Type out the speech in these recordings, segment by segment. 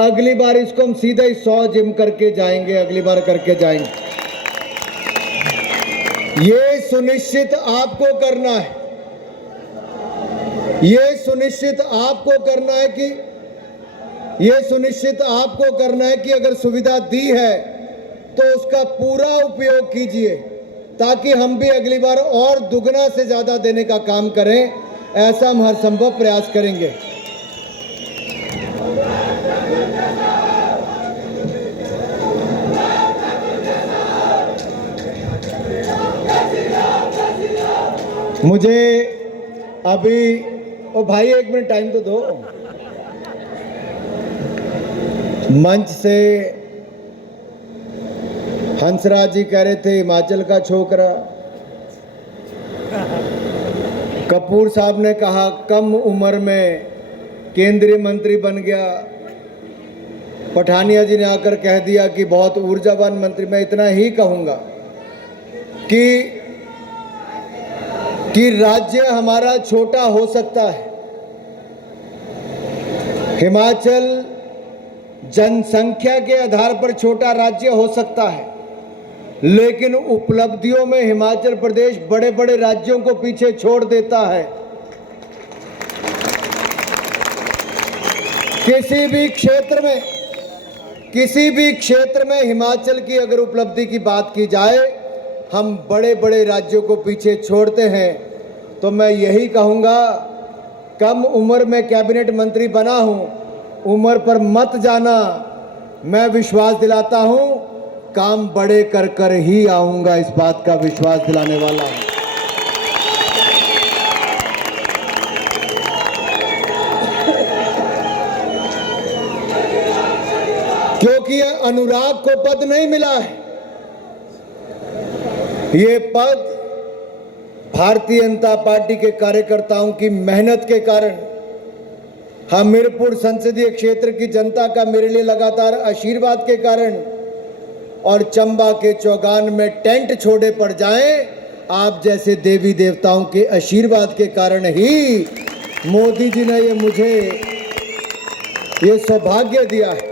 अगली बार इसको हम सीधे ही 100 जिम करके जाएंगे, अगली बार करके जाएंगे। ये सुनिश्चित आपको करना है, ये सुनिश्चित आपको करना है कि अगर सुविधा दी है तो उसका पूरा उपयोग कीजिए, ताकि हम भी अगली बार और दुगना से ज्यादा देने का काम करें। ऐसा हम हर संभव प्रयास करेंगे। मुझे अभी, ओ भाई 1 मिनट टाइम तो दो। मंच से हंसराज जी कह रहे थे हिमाचल का छोकरा, कपूर साहब ने कहा कम उम्र में केंद्रीय मंत्री बन गया, पठानिया जी ने आकर कह दिया कि बहुत ऊर्जावान मंत्री। मैं इतना ही कहूंगा कि राज्य हमारा छोटा हो सकता है, हिमाचल जनसंख्या के आधार पर छोटा राज्य हो सकता है, लेकिन उपलब्धियों में हिमाचल प्रदेश बड़े बड़े राज्यों को पीछे छोड़ देता है। किसी भी क्षेत्र में हिमाचल की अगर उपलब्धि की बात की जाए, हम बड़े बड़े राज्यों को पीछे छोड़ते हैं। तो मैं यही कहूंगा, कम उम्र में कैबिनेट मंत्री बना हूं, उम्र पर मत जाना। मैं विश्वास दिलाता हूं, काम बड़े कर कर ही आऊंगा, इस बात का विश्वास दिलाने वाला हूं। क्योंकि ये अनुराग को पद नहीं मिला है, ये पद भारतीय जनता पार्टी के कार्यकर्ताओं की मेहनत के कारण, हमीरपुर संसदीय क्षेत्र की जनता का मेरे लिए लगातार आशीर्वाद के कारण, और चंबा के चौगान में टेंट छोड़े पड़ जाएं, आप जैसे देवी देवताओं के आशीर्वाद के कारण ही मोदी जी ने मुझे ये सौभाग्य दिया है।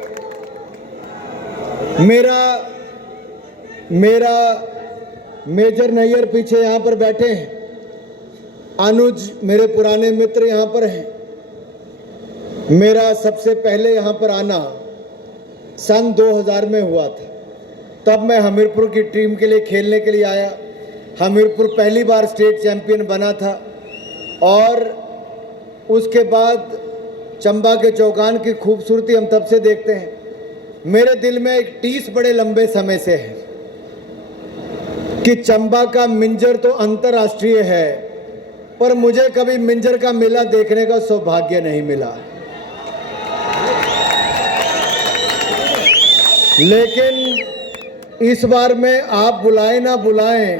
मेरा मेजर नैयर पीछे यहाँ पर बैठे हैं, अनुज मेरे पुराने मित्र यहाँ पर हैं। मेरा सबसे पहले यहाँ पर आना सन 2000 में हुआ था, तब मैं हमीरपुर की टीम के लिए खेलने के लिए आया। हमीरपुर पहली बार स्टेट चैंपियन बना था, और उसके बाद चंबा के चौगान की खूबसूरती हम तब से देखते हैं। मेरे दिल में एक टीस बड़े लंबे समय से है कि चंबा का मिंजर तो अंतर्राष्ट्रीय है, पर मुझे कभी मिंजर का मेला देखने का सौभाग्य नहीं मिला। लेकिन इस बार में आप बुलाएं ना बुलाएं,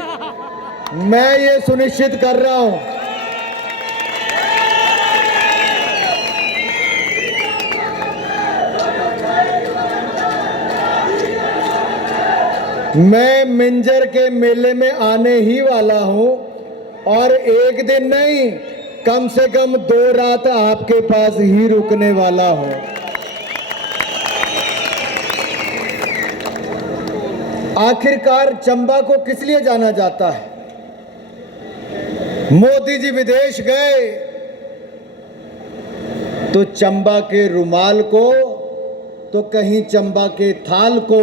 मैं ये सुनिश्चित कर रहा हूं, मैं मिंजर के मेले में आने ही वाला हूं, और एक दिन नहीं, कम से कम 2 रात आपके पास ही रुकने वाला हूं। आखिरकार चंबा को किस लिए जाना जाता है? मोदी जी विदेश गए तो चंबा के रुमाल को, तो कहीं चंबा के थाल को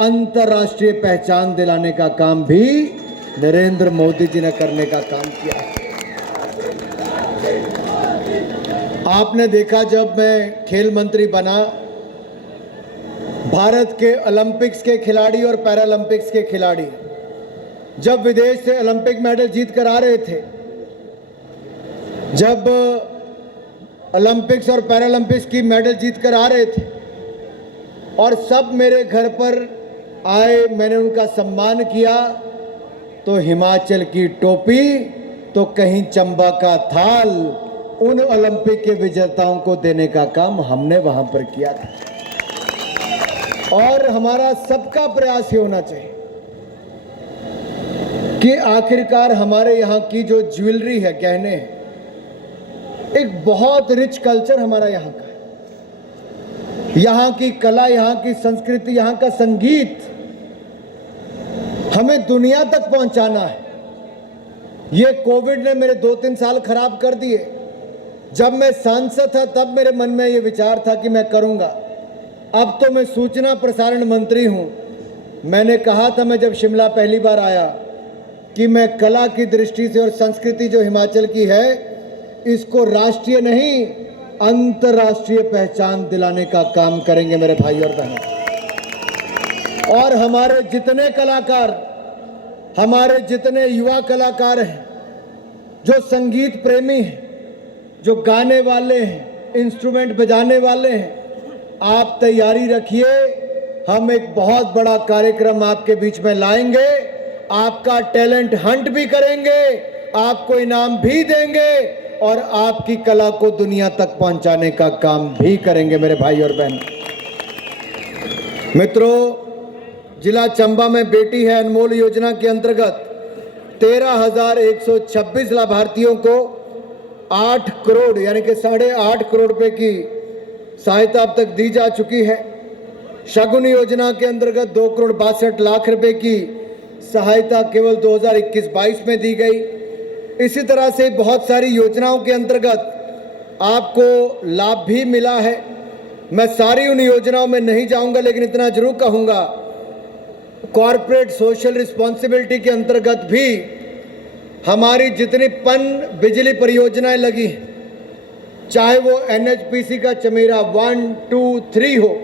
अंतर्राष्ट्रीय पहचान दिलाने का काम भी नरेंद्र मोदी जी ने करने का काम किया है। आपने देखा, जब मैं खेल मंत्री बना, भारत के ओलंपिक्स के खिलाड़ी और पैरालंपिक्स के खिलाड़ी जब विदेश से ओलंपिक मेडल जीत कर आ रहे थे, जब ओलंपिक्स और पैरालंपिक्स की मेडल जीत कर आ रहे थे, और सब मेरे घर पर आए, मैंने उनका सम्मान किया, तो हिमाचल की टोपी, तो कहीं चंबा का थाल उन ओलंपिक के विजेताओं को देने का काम हमने वहां पर किया था। और हमारा सबका प्रयास ये होना चाहिए कि आखिरकार हमारे यहाँ की जो ज्वेलरी है, गहने हैं, एक बहुत रिच कल्चर हमारा यहाँ का है। यहाँ की कला, यहाँ की संस्कृति, यहाँ का संगीत हमें दुनिया तक पहुंचाना है। ये कोविड ने मेरे 2-3 साल खराब कर दिए। जब मैं सांसद था तब मेरे मन में ये विचार था कि मैं करूंगा। अब तो मैं सूचना प्रसारण मंत्री हूं। मैंने कहा था, मैं जब शिमला पहली बार आया, कि मैं कला की दृष्टि से और संस्कृति जो हिमाचल की है, इसको राष्ट्रीय नहीं अंतर्राष्ट्रीय पहचान दिलाने का काम करेंगे मेरे भाई और बहनों। और हमारे जितने कलाकार, हमारे जितने युवा कलाकार हैं, जो संगीत प्रेमी हैं, जो गाने वाले हैं, इंस्ट्रूमेंट बजाने वाले हैं, आप तैयारी रखिए। हम एक बहुत बड़ा कार्यक्रम आपके बीच में लाएंगे। आपका टैलेंट हंट भी करेंगे, आपको इनाम भी देंगे और आपकी कला को दुनिया तक पहुंचाने का काम भी करेंगे मेरे भाई और बहन। मित्रों, जिला चंबा में बेटी है अनमोल योजना के अंतर्गत 13,126 लाभार्थियों को 8 करोड़ यानी कि 8.5 करोड़ रुपए की सहायता अब तक दी जा चुकी है। शगुन योजना के अंतर्गत 2 करोड़ 62 लाख रुपए की सहायता केवल 2021-22 में दी गई। इसी तरह से बहुत सारी योजनाओं के अंतर्गत आपको लाभ भी मिला है। मैं सारी उन योजनाओं में नहीं जाऊंगा, लेकिन इतना जरूर कहूंगा, कॉर्पोरेट सोशल रिस्पॉन्सिबिलिटी के अंतर्गत भी हमारी जितनी पन बिजली परियोजनाएं लगी, चाहे वो NHPC का चमेरा 1, 2, 3 हो।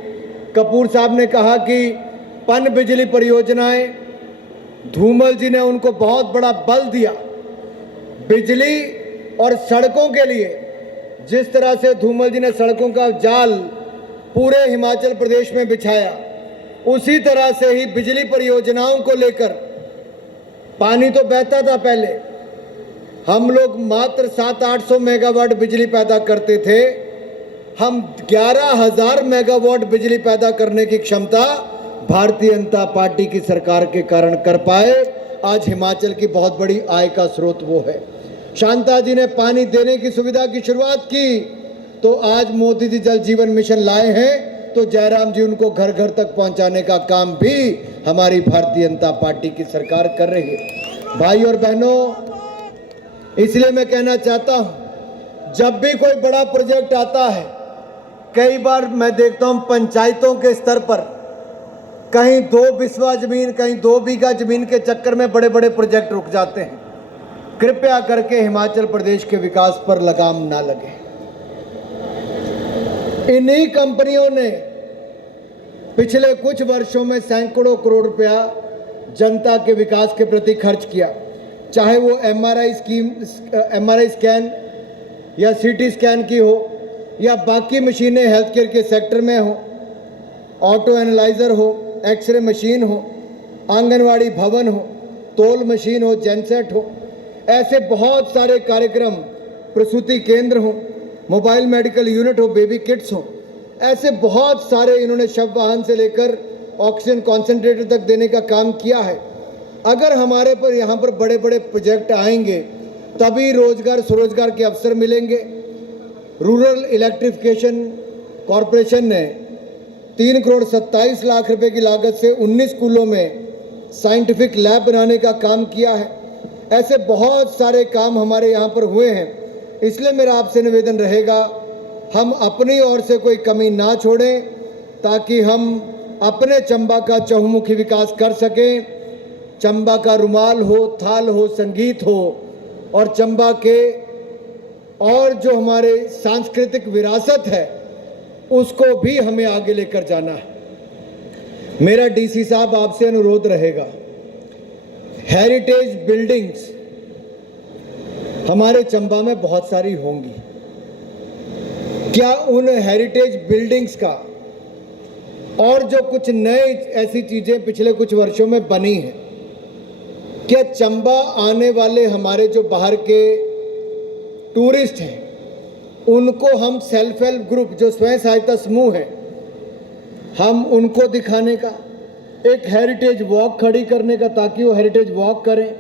कपूर साहब ने कहा कि पन बिजली परियोजनाएं, धूमल जी ने उनको बहुत बड़ा बल दिया। बिजली और सड़कों के लिए जिस तरह से धूमल जी ने सड़कों का जाल पूरे हिमाचल प्रदेश में बिछाया, उसी तरह से ही बिजली परियोजनाओं को लेकर, पानी तो बहता था पहले, हम लोग मात्र 700-800 मेगावाट बिजली पैदा करते थे। हम 11,000 मेगावाट बिजली पैदा करने की क्षमता भारतीय जनता पार्टी की सरकार के कारण कर पाए। आज हिमाचल की बहुत बड़ी आय का स्रोत वो है। शांता जी ने पानी देने की सुविधा की शुरुआत की, तो आज मोदी जी जल जीवन मिशन लाए हैं, तो जयराम जी उनको घर घर तक पहुंचाने का काम भी हमारी भारतीय जनता पार्टी की सरकार कर रही है। भाई और बहनों, इसलिए मैं कहना चाहता हूं, जब भी कोई बड़ा प्रोजेक्ट आता है, कई बार मैं देखता हूं पंचायतों के स्तर पर कहीं 2 बिस्वा जमीन, कहीं 2 बीघा जमीन के चक्कर में बड़े बड़े प्रोजेक्ट रुक जाते हैं। कृपया करके हिमाचल प्रदेश के विकास पर लगाम ना लगे। इन्हीं कंपनियों ने पिछले कुछ वर्षों में सैकड़ों करोड़ रुपया जनता के विकास के प्रति खर्च किया, चाहे वो MRI स्कैन या CT स्कैन की हो, या बाकी मशीनें हेल्थ केयर के सेक्टर में हो, ऑटो एनालाइजर हो, एक्सरे मशीन हो, आंगनवाड़ी भवन हो, तोल मशीन हो, जेनसेट हो, ऐसे बहुत सारे कार्यक्रम, प्रसूति केंद्र हो, मोबाइल मेडिकल यूनिट हो, बेबी किट्स हो, ऐसे बहुत सारे इन्होंने शव वाहन से लेकर ऑक्सीजन कॉन्सेंट्रेटर तक देने का काम किया है। अगर हमारे पर यहाँ पर बड़े बड़े प्रोजेक्ट आएंगे, तभी रोजगार स्वरोजगार के अवसर मिलेंगे। रूरल इलेक्ट्रिफिकेशन कॉरपोरेशन ने 3 करोड़ 27 लाख रुपए की लागत से 19 स्कूलों में साइंटिफिक लैब बनाने का काम किया है। ऐसे बहुत सारे काम हमारे यहाँ पर हुए हैं। इसलिए मेरा आपसे निवेदन रहेगा, हम अपनी ओर से कोई कमी ना छोड़ें, ताकि हम अपने चंबा का चहुमुखी विकास कर सकें। चंबा का रुमाल हो, थाल हो, संगीत हो, और चंबा के और जो हमारे सांस्कृतिक विरासत है, उसको भी हमें आगे लेकर जाना है। मेरा DC साहब आपसे अनुरोध रहेगा, हेरिटेज बिल्डिंग्स हमारे चंबा में बहुत सारी होंगी। क्या उन हेरिटेज बिल्डिंग्स का और जो कुछ नए ऐसी चीजें पिछले कुछ वर्षों में बनी हैं, क्या चंबा आने वाले हमारे जो बाहर के टूरिस्ट हैं, उनको हम सेल्फ हेल्प ग्रुप, जो स्वयं सहायता समूह हैं, हम उनको दिखाने का, एक हेरिटेज वॉक खड़ी करने का, ताकि वो हेरिटेज वॉक करें।